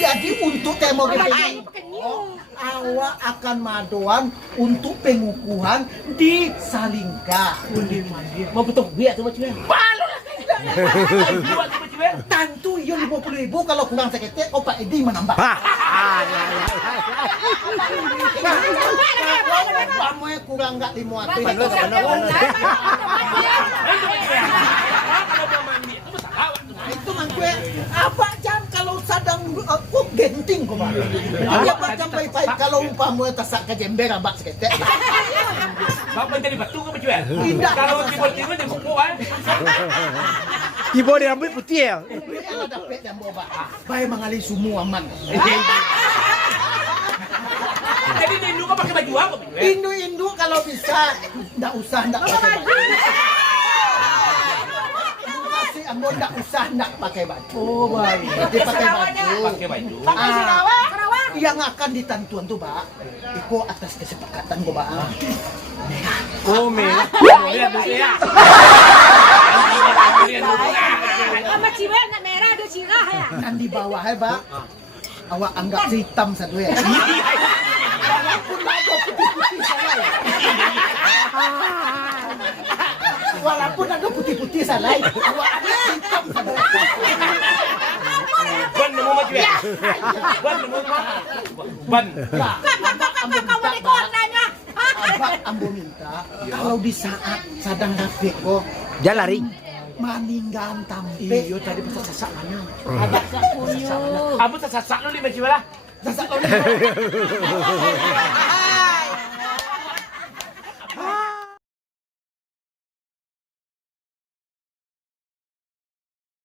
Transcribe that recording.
Jadi untuk temo ini awak akan madoan untuk pengukuhan di Salingka. Mau betul biar tuh macam Tentu iya 50.000 kalau kurang seketek Pak Edi menambah. Kamu kurang nggak dimuati. Itu man gue apa jam kalau sadang kok genting kok Pak. Apa jam baik-baik kalau umpama tasak ke jember abak seketek. Bapak jadi batu ke macam kalau tiba-tiba dia kuku kan. Ibu dia rambut putih ya. Kalau dapat jam boba. Baik mengalir semua aman. Jadi Indu kan pakai baju apa? Indu kalau bisa enggak usah enggak pakai baju. Si Ambo enggak usah enggak pakai baju. Oh, baik. Dia pakai baju. Pakai baju. Yang akan ditentuan tuh, Pak. Iko atas kesepakatan kok, Pak. Oh, merah. Lihat dulu ya. Sama ciwen nak merah ada cirah ya. Nan di bawah ya, Pak. Awak anggap hitam satu ya. Walaupun ada putih-putih salah. Awak ada hitam satu. Ban nemu macam ya. Ban nemu. Ban. Kamu di kotanya. Abang Ambo minta kalau di saat sadang rapi kok Dia lari. maninggan tampe. Iyo tadi pas sasak mana? Kamu sasak lu di macam mana? Sasak